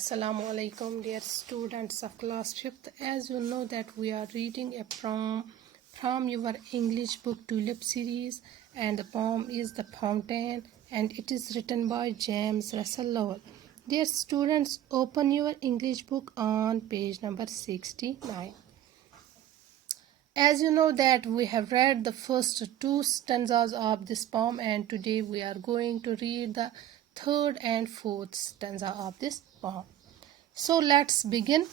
Assalamu alaikum, dear students of class 5th. As you know that we are reading a poem from your English book Tulip series, and the poem is The Fountain, and it is written by James Russell Lowell. Dear students, open your English book on page number 69. As you know that we have read the first two stanzas of this poem, and today we are going to read the third and fourth stanza of this poem. So let's begin.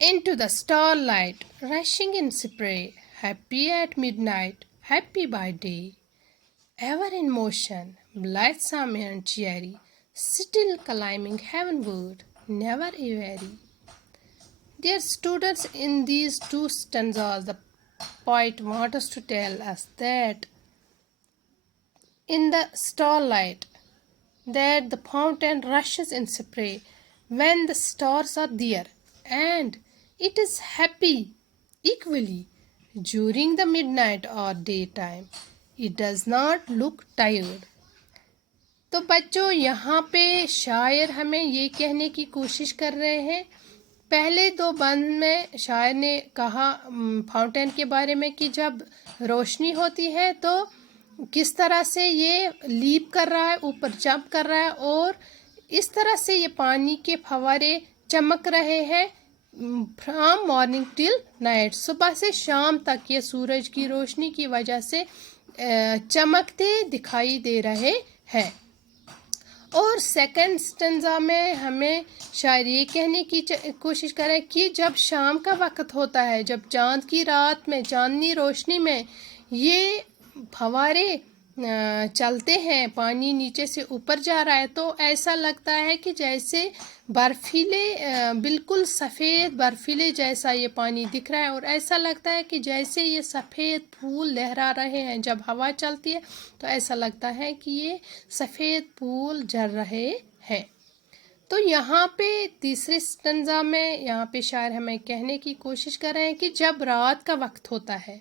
Into the starlight, rushing in spray, happy at midnight, happy by day, ever in motion, blithesome and cheery, still climbing heavenward, never a weary. Dear students, in these two stanzas, the poet wants us to tell us that in the starlight, that the fountain rushes in spray when the stars are there, and it is happy equally during the midnight or daytime. It does not look tired. तो बच्चों, यहाँ पे शायर हमें ये कहने की कोशिश कर रहे हैं, पहले दो बंद में शायर ने कहा फाउंटेन के बारे में कि जब रोशनी होती है तो किस तरह से ये लीप कर रहा है, ऊपर जंप कर रहा है, और इस तरह से ये पानी के फव्वारे चमक रहे हैं फ्रॉम मॉर्निंग टिल नाइट, सुबह से शाम तक ये सूरज की रोशनी की वजह से चमकते दिखाई दे रहे हैं. और सेकंड स्टेंजा में हमें शायद ये कहने की कोशिश करें कि जब शाम का वक्त होता है, जब चांद की रात में चांदनी रोशनी में ये फव्वारे चलते हैं, पानी नीचे से ऊपर जा रहा है, तो ऐसा लगता है कि जैसे बर्फीले, बिल्कुल सफ़ेद बर्फीले जैसा ये पानी दिख रहा है, और ऐसा लगता है कि जैसे ये सफ़ेद फूल लहरा रहे हैं. जब हवा चलती है तो ऐसा लगता है कि ये सफ़ेद फूल झड़ रहे हैं. तो यहाँ पे तीसरे स्टंजा में यहाँ पे शायर हमें कहने की कोशिश कर रहे हैं कि जब रात का वक्त होता है,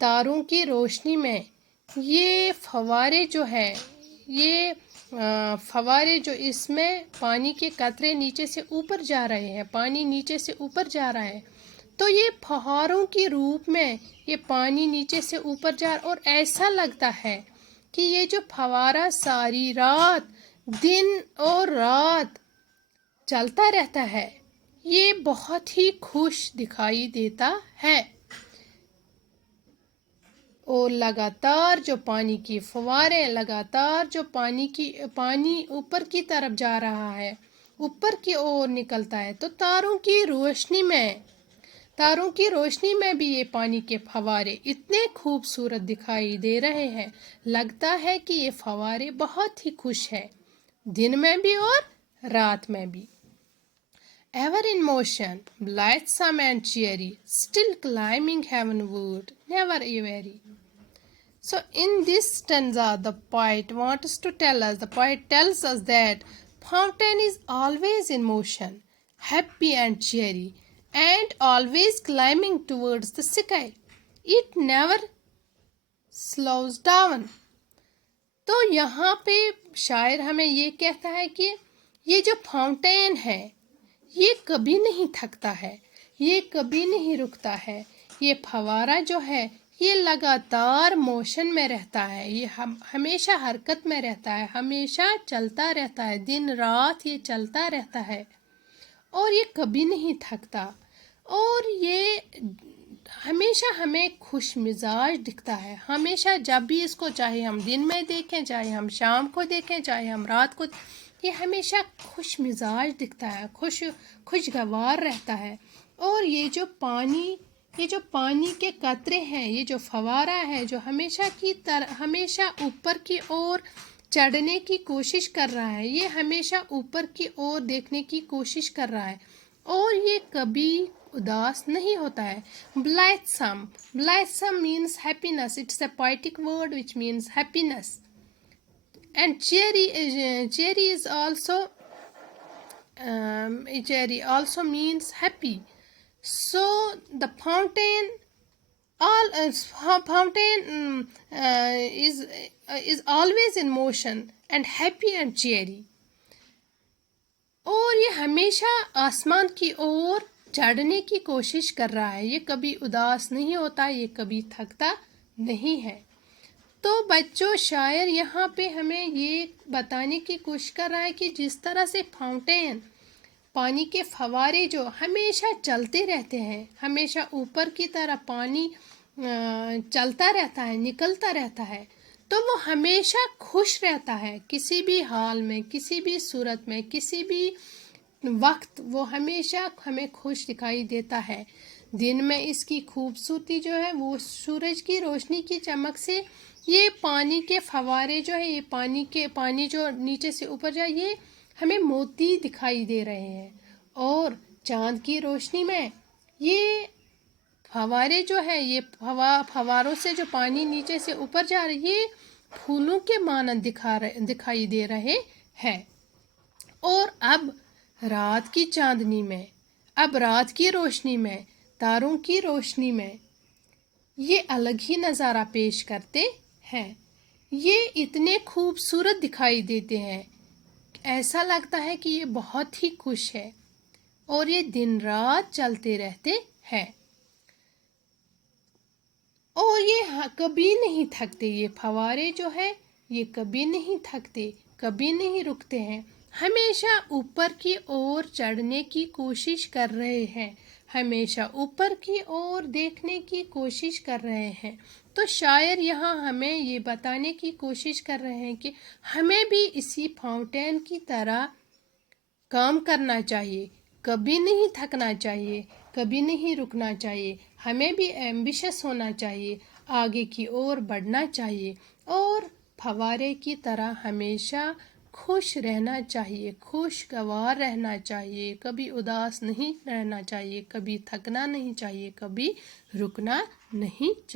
तारों की रोशनी में ये फव्वारे जो है, ये फव्वारे जो इसमें पानी के कतरे नीचे से ऊपर जा रहे हैं, पानी नीचे से ऊपर जा रहा है, तो ये फव्वारों के रूप में ये पानी नीचे से ऊपर जा रहा, और ऐसा लगता है कि ये जो फव्वारा सारी रात, दिन और रात चलता रहता है, ये बहुत ही खुश दिखाई देता है. और लगातार जो पानी की फव्वारे, लगातार जो पानी ऊपर की तरफ जा रहा है, ऊपर की ओर निकलता है, तो तारों की रोशनी में भी ये पानी के फव्वारे इतने खूबसूरत दिखाई दे रहे हैं, लगता है कि ये फव्वारे बहुत ही खुश है, दिन में भी और रात में भी. Ever in motion, blithesome and cheery, still climbing heavenward, never a weary. So in this stanza, the poet tells us that fountain is always in motion, happy and cheery, and always climbing towards the sky. It never slows down. तो यहाँ पे शायर हमें ये कहता है कि ये जो फाउंटेन है, ये कभी नहीं थकता है, ये कभी नहीं रुकता है. ये फव्वारा जो है ये लगातार मोशन में रहता है, ये हमेशा हरकत में रहता है, हमेशा चलता रहता है, दिन रात ये चलता रहता है, और ये कभी नहीं थकता, और ये हमेशा हमें खुश मिजाज दिखता है. हमेशा जब भी इसको, चाहे हम दिन में देखें, चाहे हम शाम को देखें, चाहे हम रात को, ये हमेशा खुश मिजाज दिखता है, खुशगवार रहता है. और ये जो पानी के कतरे हैं, ये जो फव्वारा है, जो हमेशा ऊपर की ओर चढ़ने की कोशिश कर रहा है, ये हमेशा ऊपर की ओर देखने की कोशिश कर रहा है, और ये कभी उदास नहीं होता है. Blithesome means happiness. It's a poetic word which means happiness. And cheery also means happy. So the fountain is always in motion and happy and cheery. हमेशा आसमान की ओर चढ़ने की कोशिश कर रहा है, ये कभी उदास नहीं होता, ये कभी थकता नहीं है। तो बच्चों, शायर यहाँ पे हमें ये बताने की कोशिश कर रहा है कि जिस तरह से फाउंटेन, पानी के फव्वारे जो हमेशा चलते रहते हैं, हमेशा ऊपर की तरफ पानी चलता रहता है, निकलता रहता है, तो वो हमेशा खुश रहता है। किसी भी हाल में, किसी भी सूरत में, किसी भी वक्त वो हमेशा हमें खुश दिखाई देता है। दिन में इसकी खूबसूरती जो है वो सूरज की रोशनी की चमक से, ये पानी के फव्वारे जो है, ये पानी जो नीचे से ऊपर जाए, ये हमें मोती दिखाई दे रहे हैं। और चांद की रोशनी में ये फव्वारे जो है, ये फव्वारों से जो पानी नीचे से ऊपर जा रहे, ये फूलों के मानंद दिखाई दे रहे हैं। और अब रात की चांदनी में, अब रात की रोशनी में, तारों की रोशनी में ये अलग ही नज़ारा पेश करते हैं। ये इतने खूबसूरत दिखाई देते हैं, ऐसा लगता है कि ये बहुत ही खुश है और ये दिन रात चलते रहते हैं। और ये कभी नहीं थकते, ये फव्वारे जो है ये कभी नहीं थकते, कभी नहीं रुकते हैं, हमेशा ऊपर की ओर चढ़ने की कोशिश कर रहे हैं, हमेशा ऊपर की ओर देखने की कोशिश कर रहे हैं। तो शायर यहाँ हमें ये बताने की कोशिश कर रहे हैं कि हमें भी इसी फाउंटेन की तरह काम करना चाहिए, कभी नहीं थकना चाहिए, कभी नहीं रुकना चाहिए, हमें भी एम्बिशियस होना चाहिए, आगे की ओर बढ़ना चाहिए और फव्वारे की तरह हमेशा खुश रहना चाहिए, खुशगवार रहना चाहिए, कभी उदास नहीं रहना चाहिए, कभी थकना नहीं चाहिए, कभी रुकना नहीं चाहिए।